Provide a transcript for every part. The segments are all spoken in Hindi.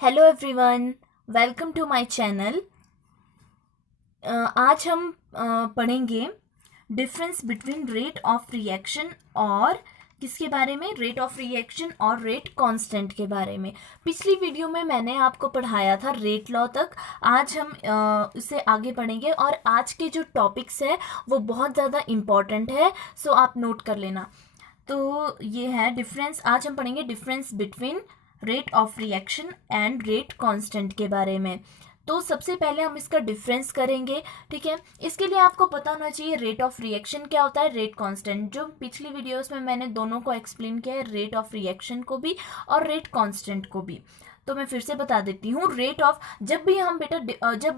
Hello everyone, welcome to my channel. आज हम पढ़ेंगे difference between rate of reaction और किसके बारे में, रेट ऑफ रिएक्शन और रेट कांस्टेंट के बारे में। पिछली वीडियो में मैंने आपको पढ़ाया था रेट लॉ तक। आज हम इससे आगे पढ़ेंगे और आज के जो टॉपिक्स है वो बहुत ज़्यादा इम्पॉर्टेंट है, सो आप नोट कर लेना। तो ये है डिफरेंस। आज हम पढ़ेंगे difference between rate of reaction and rate constant के बारे में। तो सबसे पहले हम इसका डिफरेंस करेंगे, ठीक है। इसके लिए आपको पता होना चाहिए रेट ऑफ रिएक्शन क्या होता है, रेट कांस्टेंट। जो पिछली वीडियोस में मैंने दोनों को एक्सप्लेन किया है, रेट ऑफ रिएक्शन को भी और रेट कांस्टेंट को भी। तो मैं फिर से बता देती हूँ, रेट ऑफ, जब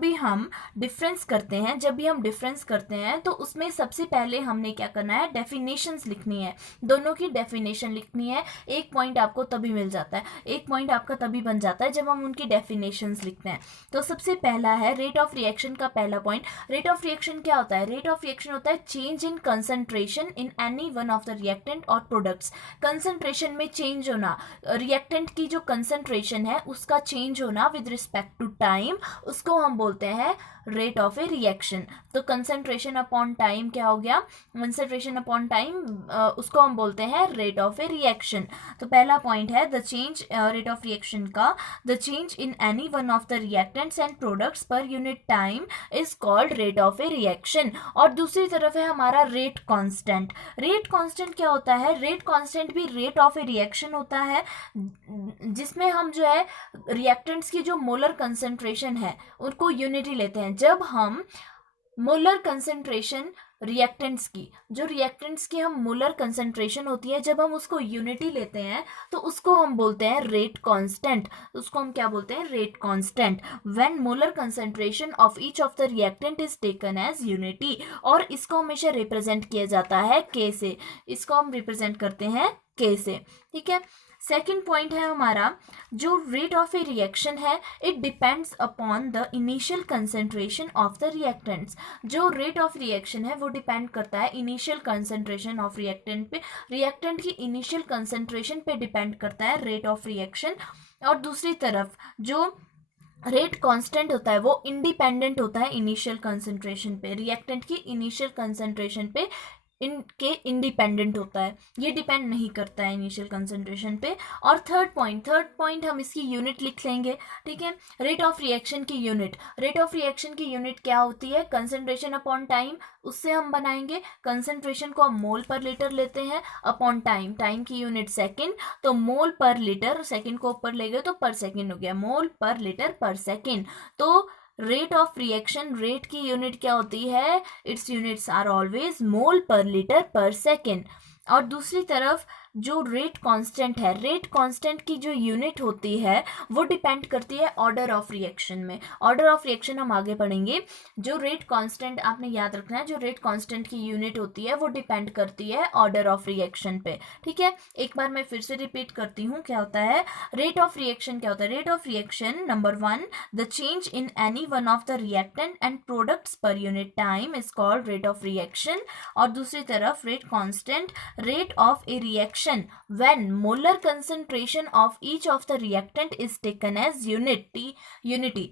भी हम डिफरेंस करते हैं तो उसमें सबसे पहले हमने क्या करना है, डेफिनेशंस लिखनी है। दोनों की डेफिनेशन लिखनी है। एक पॉइंट आपको तभी मिल जाता है, एक पॉइंट आपका तभी बन जाता है जब हम उनकी डेफिनेशंस लिखते हैं। तो सबसे पहला है रेट ऑफ रिएक्शन का पहला पॉइंट। रेट ऑफ रिएक्शन क्या होता है? रेट ऑफ रिएक्शन होता है change in concentration in any one of the reactant और प्रोडक्ट्स। कंसंट्रेशन में चेंज होना, रिएक्टेंट की जो कंसंट्रेशन है उसका चेंज होना विद रिस्पेक्ट टू टाइम, उसको हम बोलते हैं रेट ऑफ ए रिएक्शन। तो कंसंट्रेशन अपॉन टाइम क्या हो गया, कंसंट्रेशन अपॉन टाइम, उसको हम बोलते हैं रेट ऑफ ए रिएक्शन। तो पहला पॉइंट है the change, rate of reaction का, the change in any one of the reactants and products per unit time is called rate of a reaction. और दूसरी तरफ है हमारा रेट कांस्टेंट। रेट कांस्टेंट क्या होता है? रेट कांस्टेंट भी रेट ऑफ ए रिएक्शन होता है, जिसमें हम जो है रिएक्टेंट्स की जो मोलर कंसंट्रेशन है उनको यूनिटी लेते हैं। जब हम मोलर कंसंट्रेशन रिएक्टेंट्स की हम मोलर कंसंट्रेशन होती है, जब हम उसको यूनिटी लेते हैं तो उसको हम बोलते हैं रेट कांस्टेंट। उसको हम क्या बोलते हैं? Rate constant. When molar concentration of each of the reactant is taken as unity. और इसको हमेशा रिप्रेजेंट किया जाता है के से, इसको हम रिप्रेजेंट करते हैं के से, ठीक है। सेकेंड पॉइंट है हमारा, जो रेट ऑफ ए रिएक्शन है it depends upon the initial concentration of the reactants. जो रेट ऑफ रिएक्शन है वो डिपेंड करता है इनिशियल कंसंट्रेशन ऑफ रिएक्टेंट पे, रिएक्टेंट की इनिशियल कंसंट्रेशन पे डिपेंड करता है रेट ऑफ रिएक्शन। और दूसरी तरफ जो रेट कांस्टेंट होता है वो इंडिपेंडेंट होता है इनिशियल कंसंट्रेशन पे, रिएक्टेंट की इनिशियल कंसंट्रेशन पे इनके इंडिपेंडेंट होता है, ये डिपेंड नहीं करता है इनिशियल कंसंट्रेशन पे। और थर्ड पॉइंट हम इसकी यूनिट लिख लेंगे, ठीक है। रेट ऑफ रिएक्शन की यूनिट, रेट ऑफ रिएक्शन की यूनिट क्या होती है? कंसंट्रेशन अपॉन टाइम, उससे हम बनाएंगे। कंसंट्रेशन को हम मोल पर लीटर लेते हैं, अपॉन टाइम, टाइम की यूनिट सेकेंड, तो मोल पर लीटर, सेकेंड को ऊपर ले गए तो पर सेकेंड हो गया, मोल पर लीटर पर सेकेंड। तो रेट ऑफ रिएक्शन, रेट की यूनिट क्या होती है? It's units are always mole per litre पर सेकेंड। और दूसरी तरफ जो रेट कांस्टेंट है, रेट कांस्टेंट की जो यूनिट होती है वो डिपेंड करती है ऑर्डर ऑफ रिएक्शन में। ऑर्डर ऑफ रिएक्शन हम आगे पढ़ेंगे। जो रेट कांस्टेंट, आपने याद रखना है, जो रेट कांस्टेंट की यूनिट होती है वो डिपेंड करती है ऑर्डर ऑफ रिएक्शन पे, ठीक है। एक बार मैं फिर से रिपीट करती हूँ, क्या होता है रेट ऑफ रिएक्शन? क्या होता है rate of reaction? Number one, the change in any one of the reactant and products per unit time is called rate of reaction. और दूसरी तरफ rate constant, rate of a reaction when molar concentration of each of the reactant is taken as unity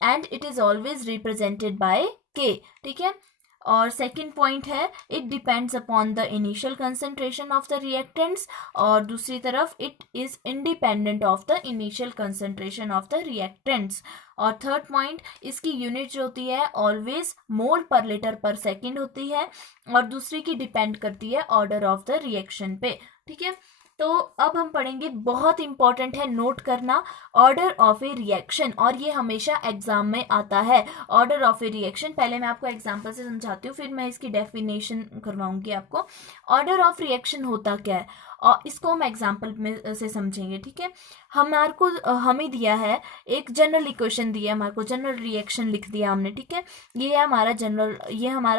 and it is always represented by K, ठीक है। और सेकेंड पॉइंट है it depends upon the initial concentration of the reactants, और दूसरी तरफ it is independent of the initial concentration of the reactants. और थर्ड पॉइंट, इसकी यूनिट जो होती है ऑलवेज मोल पर लीटर पर सेकेंड होती है, और दूसरी की डिपेंड करती है ऑर्डर ऑफ द रिएक्शन पे, ठीक है। तो अब हम पढ़ेंगे, बहुत इंपॉर्टेंट है नोट करना, ऑर्डर ऑफ ए रिएक्शन, और ये हमेशा एग्जाम में आता है। ऑर्डर ऑफ ए रिएक्शन, पहले मैं आपको एग्जांपल से समझाती हूँ, फिर मैं इसकी डेफिनेशन करवाऊंगी आपको। ऑर्डर ऑफ रिएक्शन होता क्या है और इसको हम एग्जाम्पल में से समझेंगे, ठीक है। हमें दिया है एक जनरल इक्वेशन दिया है, हमारे को जनरल रिएक्शन लिख दिया हमने, ठीक है। ये हमारा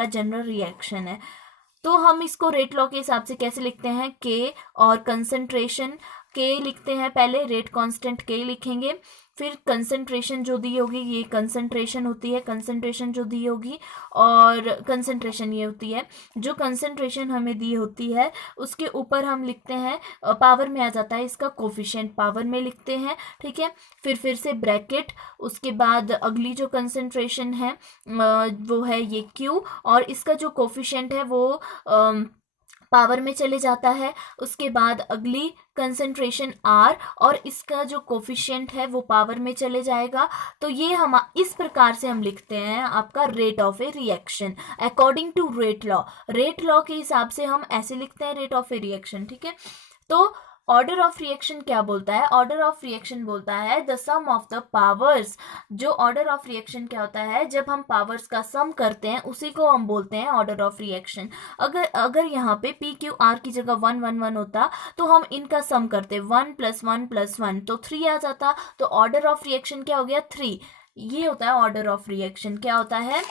जनरल रिएक्शन है। तो हम इसको रेट लॉ के हिसाब से कैसे लिखते हैं? के और कंसंट्रेशन, के लिखते हैं, पहले रेट कांस्टेंट के लिखेंगे, फिर कंसंट्रेशन जो दी होगी, ये कंसंट्रेशन होती है, कंसंट्रेशन जो दी होगी, और कंसंट्रेशन ये होती है, जो कंसंट्रेशन हमें दी होती है उसके ऊपर हम लिखते हैं, पावर में आ जाता है इसका कोफिशिएंट, पावर में लिखते हैं, ठीक है। फिर से ब्रैकेट, उसके बाद अगली जो कंसंट्रेशन है वो है ये Q, और इसका जो कोफिशिएंट है वो पावर में चले जाता है। उसके बाद अगली कंसंट्रेशन R, और इसका जो कोफिशिएंट है वो पावर में चले जाएगा। तो ये हम इस प्रकार से हम लिखते हैं आपका rate of a reaction according to rate law. Rate law के हिसाब से हम ऐसे लिखते हैं रेट ऑफ ए रिएक्शन, ठीक है। तो ऑर्डर ऑफ रिएक्शन क्या बोलता है? ऑर्डर ऑफ रिएक्शन बोलता है the sum of the powers. जो ऑर्डर ऑफ रिएक्शन क्या होता है, जब हम पावर्स का सम करते हैं उसी को हम बोलते हैं ऑर्डर ऑफ रिएक्शन। अगर यहाँ पे पी क्यू आर की जगह 1 1 1 होता तो हम इनका सम करते, 1 + 1 + 1 तो 3 आ जाता। तो ऑर्डर ऑफ रिएक्शन क्या हो गया? 3। ये होता है ऑर्डर ऑफ रिएक्शन। क्या होता है?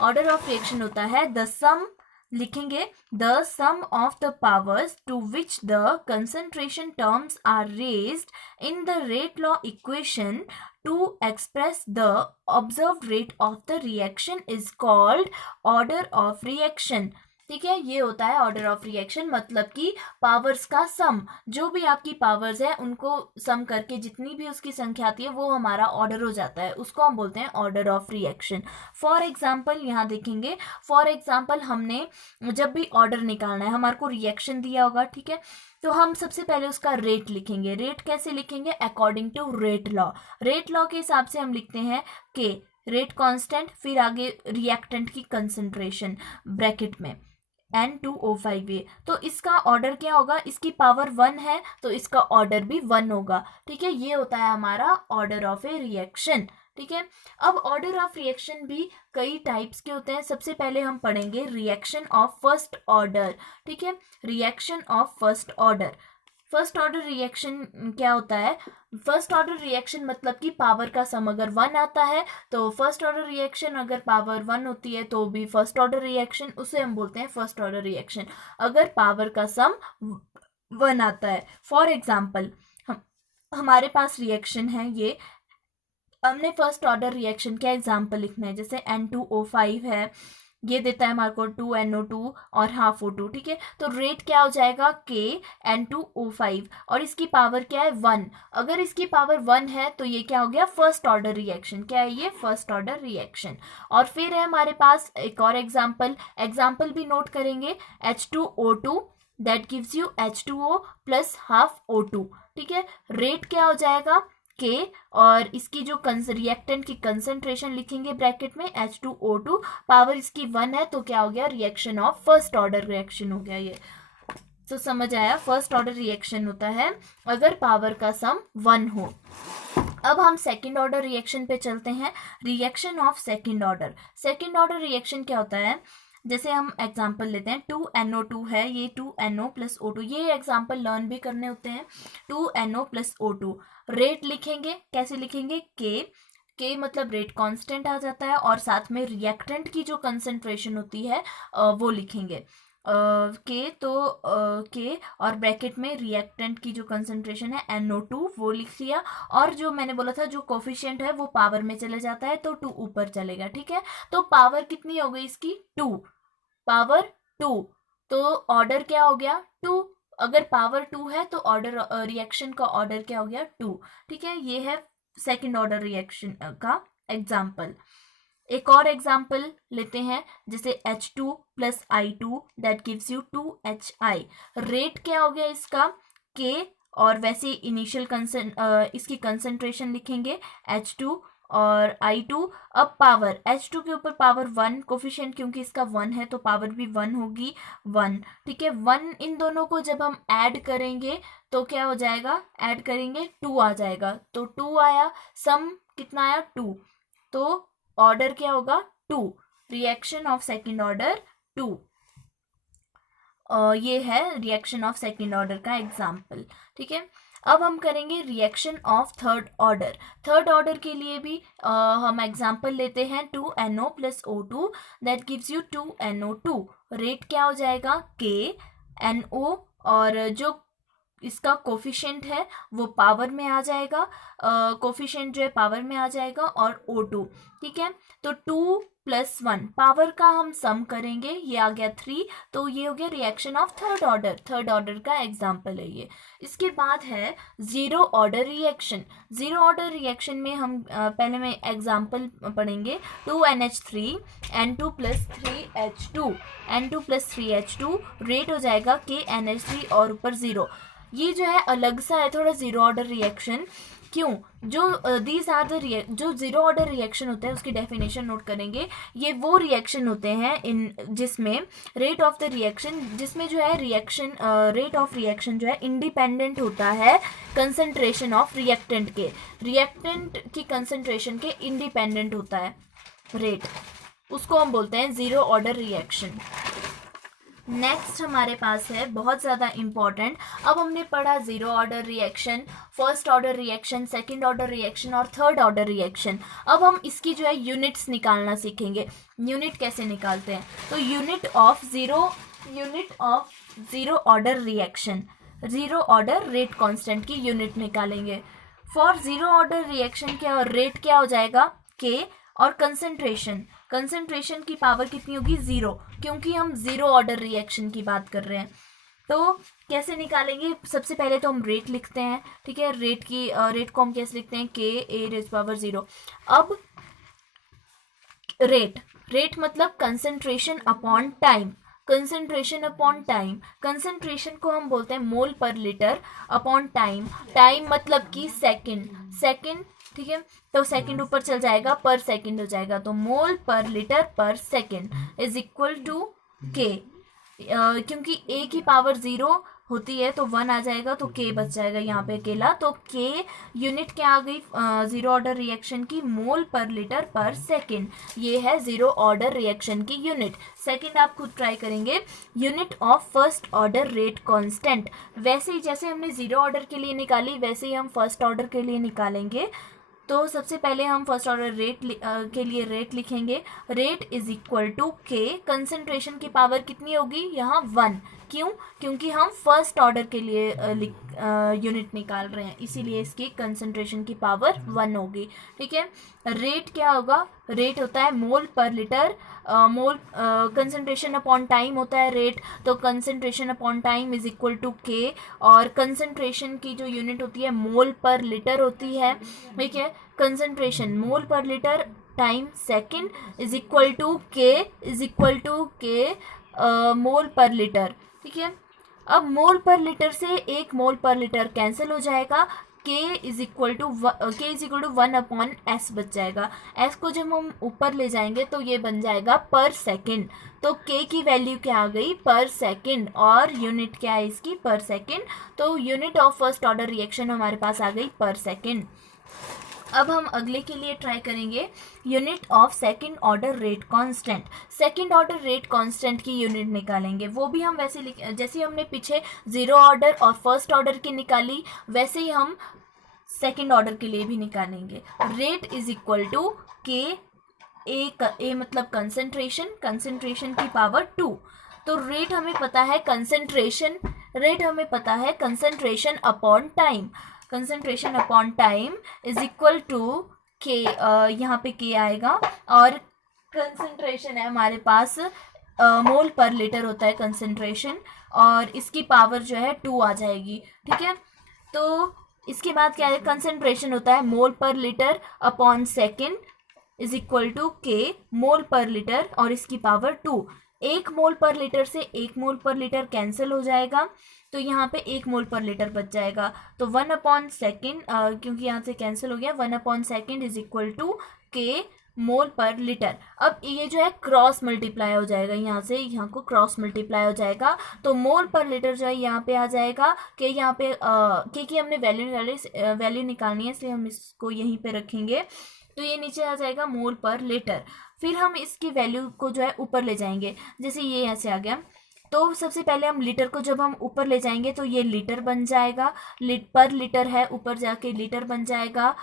ऑर्डर ऑफ रिएक्शन होता है द सम, लिखेंगे the sum of the powers to which the concentration terms are raised in the rate law equation to express the observed rate of the reaction is called order of reaction, ठीक है। ये होता है ऑर्डर ऑफ रिएक्शन, मतलब कि पावर्स का सम, जो भी आपकी पावर्स है उनको सम करके जितनी भी उसकी संख्या आती है वो हमारा ऑर्डर हो जाता है, उसको हम बोलते हैं order of reaction. For example यहाँ देखेंगे, फॉर एग्जांपल हमने जब भी ऑर्डर निकालना है, हमारे को रिएक्शन दिया होगा, ठीक है, तो हम सबसे पहले उसका रेट लिखेंगे। रेट कैसे लिखेंगे? According to rate law. Rate law के हिसाब से हम लिखते हैं के रेट कांस्टेंट, फिर आगे रिएक्टेंट की कंसंट्रेशन ब्रैकेट में N2O5A। तो इसका ऑर्डर क्या होगा? इसकी पावर 1 है तो इसका ऑर्डर भी 1 होगा, ठीक है। ये होता है हमारा ऑर्डर ऑफ ए रिएक्शन, ठीक है। अब ऑर्डर ऑफ रिएक्शन भी कई टाइप्स के होते हैं। सबसे पहले हम पढ़ेंगे रिएक्शन ऑफ फर्स्ट ऑर्डर, ठीक है। Reaction of first order. First order reaction क्या होता है? फर्स्ट ऑर्डर रिएक्शन मतलब कि पावर का सम अगर 1 आता है तो फर्स्ट ऑर्डर रिएक्शन, अगर पावर 1 होती है तो भी फर्स्ट ऑर्डर रिएक्शन, उसे हम बोलते हैं फर्स्ट ऑर्डर रिएक्शन, अगर पावर का सम 1 आता है। फॉर एग्जाम्पल हमारे पास रिएक्शन है, ये हमने फर्स्ट ऑर्डर रिएक्शन का एग्जाम्पल लिखना है, जैसे N2O5 है, ये देता है हमारे को 2NO2 और ½ O2, ठीक है। तो रेट क्या हो जाएगा? K N2O5, और इसकी पावर क्या है? 1। अगर इसकी पावर 1 है तो ये क्या हो गया? First order reaction. क्या है ये? First order reaction. और फिर है हमारे पास एक और एग्जाम्पल भी नोट करेंगे, H2O2 that gives you H2O + ½ O2, ठीक है। रेट क्या हो जाएगा? K, और इसकी जो रिएक्टेंट की कंसंट्रेशन लिखेंगे ब्रैकेट में H2O2, पावर इसकी 1 है तो क्या हो गया? Reaction of first order reaction हो गया ये। तो समझ आया? फर्स्ट ऑर्डर रिएक्शन होता है अगर पावर का सम 1 हो। अब हम सेकंड ऑर्डर रिएक्शन पे चलते हैं। Reaction of second order. Second order reaction क्या होता है? जैसे हम एग्जाम्पल लेते हैं, 2NO2 है, ये 2NO + O2, ये एग्जाम्पल लर्न भी करने होते हैं। 2NO + O2, रेट लिखेंगे, कैसे लिखेंगे? के मतलब रेट कांस्टेंट आ जाता है, और साथ में रिएक्टेंट की जो कंसंट्रेशन होती है वो लिखेंगे के, और ब्रैकेट में रिएक्टेंट की जो कंसंट्रेशन है NO2 वो लिख लिया, और जो मैंने बोला था जो कोफिशिएंट है वो पावर में चले जाता है तो 2 ऊपर चलेगा, ठीक है। तो पावर कितनी हो गई इसकी? 2, पावर 2, तो ऑर्डर क्या हो गया? 2। अगर पावर 2 है तो ऑर्डर रिएक्शन का ऑर्डर क्या हो गया? 2, ठीक है। ये है सेकंड ऑर्डर रिएक्शन का एग्जाम्पल। एक और एग्जाम्पल लेते हैं, जैसे H2 + I2 that gives you 2HI। Rate क्या हो गया इसका? K, और वैसे इनिशियल इसकी कंसंट्रेशन लिखेंगे H2 और I2। अब पावर, H2 के ऊपर पावर 1, कोफिशिएंट क्योंकि इसका 1 है तो पावर भी 1 होगी, 1, ठीक है। 1 इन दोनों को जब हम ऐड करेंगे तो क्या हो जाएगा? ऐड करेंगे 2 आ जाएगा, तो 2 आया, सम कितना आया? 2, तो ऑर्डर क्या होगा? 2। Reaction of second order 2। ये है रिएक्शन ऑफ सेकंड ऑर्डर का एग्जाम्पल, ठीक है। अब हम करेंगे reaction of third order. Third order के लिए भी हम एग्जाम्पल लेते हैं, 2NO + O2 that gives you 2NO2। Rate क्या हो जाएगा? K NO, और जो इसका कोफिशिएंट है वो पावर में आ जाएगा, कोफिशिएंट जो है पावर में आ जाएगा, और O2, ठीक है। तो 2 + 1 पावर का हम सम करेंगे, ये आ गया 3, तो ये हो गया रिएक्शन ऑफ थर्ड ऑर्डर का एग्जाम्पल है ये। इसके बाद है zero order reaction. Zero order reaction में हम पहले में एग्जाम्पल पढ़ेंगे। 2NH3 N2 + 3H2, N2 + 3H2, rate हो जाएगा KNH3 और ऊपर 0। ये जो है अलग सा है थोड़ा जीरो ऑर्डर रिएक्शन। क्यों? जो दीज आर द जो जीरो ऑर्डर रिएक्शन होता है उसकी डेफिनेशन नोट करेंगे। ये वो रिएक्शन होते हैं इन जिसमें रेट ऑफ द रिएक्शन, जिसमें जो है रिएक्शन रेट ऑफ रिएक्शन जो है इंडिपेंडेंट होता है कंसंट्रेशन ऑफ रिएक्टेंट के, रिएक्टेंट की कंसंट्रेशन के इंडिपेंडेंट होता है रेट, उसको हम बोलते हैं जीरो ऑर्डर रिएक्शन। नेक्स्ट हमारे पास है बहुत ज़्यादा इम्पॉर्टेंट। अब हमने पढ़ा zero order reaction, first order reaction, second order reaction और थर्ड ऑर्डर रिएक्शन। अब हम इसकी जो है यूनिट्स निकालना सीखेंगे। यूनिट कैसे निकालते हैं? तो unit of zero order reaction, zero order rate constant की यूनिट निकालेंगे। फॉर जीरो ऑर्डर रिएक्शन क्या रेट क्या हो जाएगा? K, और कंसंट्रेशन की पावर कितनी होगी? 0, क्योंकि हम जीरो ऑर्डर रिएक्शन की बात कर रहे हैं। तो कैसे निकालेंगे? सबसे पहले तो हम रेट लिखते हैं, ठीक है। रेट को हम कैसे लिखते हैं? K(A)⁻0। अब रेट मतलब कंसंट्रेशन अपॉन टाइम, कंसंट्रेशन को हम बोलते हैं मोल पर लीटर अपॉन टाइम मतलब कि सेकंड, ठीक है। तो सेकंड ऊपर चल जाएगा, पर सेकंड हो जाएगा, तो मोल per litre per second is equal to K। क्योंकि A की पावर 0 होती है तो 1 आ जाएगा, तो K बच जाएगा यहाँ पे अकेला। तो K यूनिट क्या आ गई जीरो ऑर्डर रिएक्शन की? मोल पर लीटर पर सेकंड। ये है जीरो ऑर्डर रिएक्शन की यूनिट। सेकंड आप खुद ट्राई करेंगे। Unit of first order rate constant, वैसे ही जैसे हमने जीरो ऑर्डर के लिए निकाली वैसे ही हम फर्स्ट ऑर्डर के लिए निकालेंगे। तो सबसे पहले हम फर्स्ट ऑर्डर रेट के लिए रेट लिखेंगे। Rate is equal to K, concentration की पावर कितनी होगी यहाँ? 1। क्यों? क्योंकि हम फर्स्ट ऑर्डर के लिए यूनिट निकाल रहे हैं, इसीलिए इसकी कंसंट्रेशन की पावर 1 होगी, ठीक है। रेट क्या होगा? रेट होता है mole per litre, concentration upon time होता है रेट, तो concentration upon time is equal to K, और कंसंट्रेशन की जो यूनिट होती है मोल पर लीटर होती है, ठीक है। Concentration mole per litre time second is equal to K mole per litre, ठीक है। अब मोल पर लीटर से 1 मोल पर लीटर कैंसिल हो जाएगा, K is equal to 1/S बच जाएगा। S को जब हम ऊपर ले जाएंगे तो ये बन जाएगा पर सेकंड। तो K की वैल्यू क्या आ गई? पर सेकंड, और यूनिट क्या है इसकी? पर सेकंड। तो unit of first order reaction हमारे पास आ गई पर सेकंड। अब हम अगले के लिए ट्राई करेंगे unit of second order rate constant. Second order rate constant की यूनिट निकालेंगे, वो भी हम वैसे जैसे हमने पीछे जीरो ऑर्डर और फर्स्ट ऑर्डर की निकाली वैसे ही हम सेकंड ऑर्डर के लिए भी निकालेंगे। Rate is equal to K, A मतलब कंसंट्रेशन की पावर 2। तो रेट हमें पता है concentration upon time, concentration upon time is equal to K, यहाँ पे K आएगा, और कंसंट्रेशन है हमारे पास मोल पर लीटर होता है कंसंट्रेशन, और इसकी पावर जो है 2 आ जाएगी, ठीक है। तो इसके बाद क्या है? कंसंट्रेशन होता है mole per litre upon second is equal to K mole per litre, और इसकी पावर 2। 1 मोल पर लीटर से 1 मोल पर लीटर कैंसिल हो जाएगा, तो यहाँ पे 1 मोल पर लीटर बच जाएगा। तो 1/2, क्योंकि यहाँ से कैंसिल हो गया, 1/2 is equal to K mole per litre. अब ये जो है क्रॉस मल्टीप्लाई हो जाएगा, यहाँ से यहाँ को क्रॉस मल्टीप्लाई हो जाएगा, तो मोल पर लीटर जो है यहाँ पे आ जाएगा। कि यहाँ पे K की हमने वैल्यू निकालनी है, इसलिए हम इसको यहीं पे रखेंगे, तो ये नीचे आ जाएगा मोल पर लीटर। फिर हम इसकी वैल्यू को जो है ऊपर ले जाएंगे, जैसे ये यहाँ से आ गया, तो सबसे पहले हम लीटर को जब हम ऊपर ले जाएंगे तो ये लीटर बन जाएगा, पर लीटर है, ऊपर जाके लीटर बन जाएगा।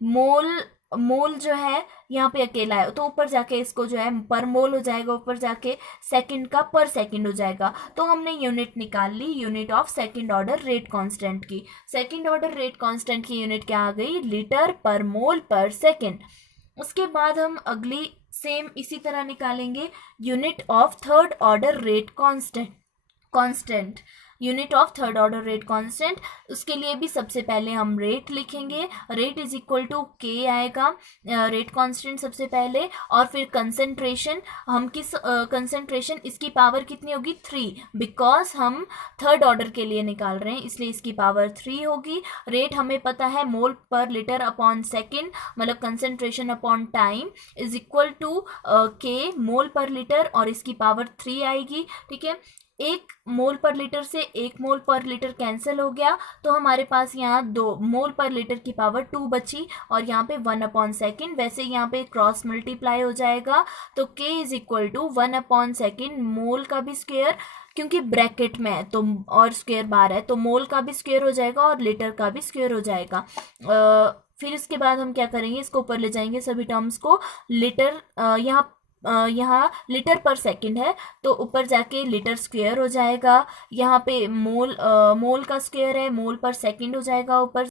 मोल मोल जो है यहाँ पे अकेला है, तो ऊपर जाके इसको जो है पर मोल हो जाएगा, ऊपर जाके सेकंड का पर सेकंड हो जाएगा। तो हमने यूनिट निकाल ली, unit of second order rate constant की। सेकंड ऑर्डर रेट कांस्टेंट की यूनिट क्या आ गई, लीटर पर मोल पर सेकंड। उसके बाद हम अगली सेम इसी तरह निकालेंगे, unit of third order rate constant unit of third order rate constant. उसके लिए भी सबसे पहले हम रेट लिखेंगे, रेट इज इक्वल टू के आएगा, रेट कांस्टेंट सबसे पहले, और फिर कंसंट्रेशन, हम किस कंसंट्रेशन, इसकी पावर कितनी होगी 3, बिकॉज हम थर्ड ऑर्डर के लिए निकाल रहे हैं इसलिए इसकी पावर 3 होगी। रेट हमें पता है mole per litre upon second, मतलब concentration upon time is equal to K mole per litre, और इसकी पावर 3 आएगी। ठीक है, एक मोल पर लीटर से एक मोल पर लीटर कैंसिल हो गया, तो हमारे पास यहाँ 2 मोल पर लीटर की पावर 2 बची, और यहाँ पे 1 अपॉन सेकेंड, वैसे यहाँ पे क्रॉस मल्टीप्लाई हो जाएगा, तो k is equal to 1 upon second mole का भी स्क्वेयर, क्योंकि ब्रैकेट में है तो, और स्क्वेयर बार है तो मोल का भी स्क्वेयर हो जाएगा और लीटर का भी स्क्वेयर हो जाएगा। फिर इसके बाद हम क्या करेंगे, इसको ऊपर ले जाएंगे सभी टर्म्स को, लीटर यहाँ लीटर पर सेकंड है तो ऊपर जाके लीटर स्क्वेयर हो जाएगा, यहाँ पे मोल का स्क्वेयर है, मोल पर सेकंड हो जाएगा ऊपर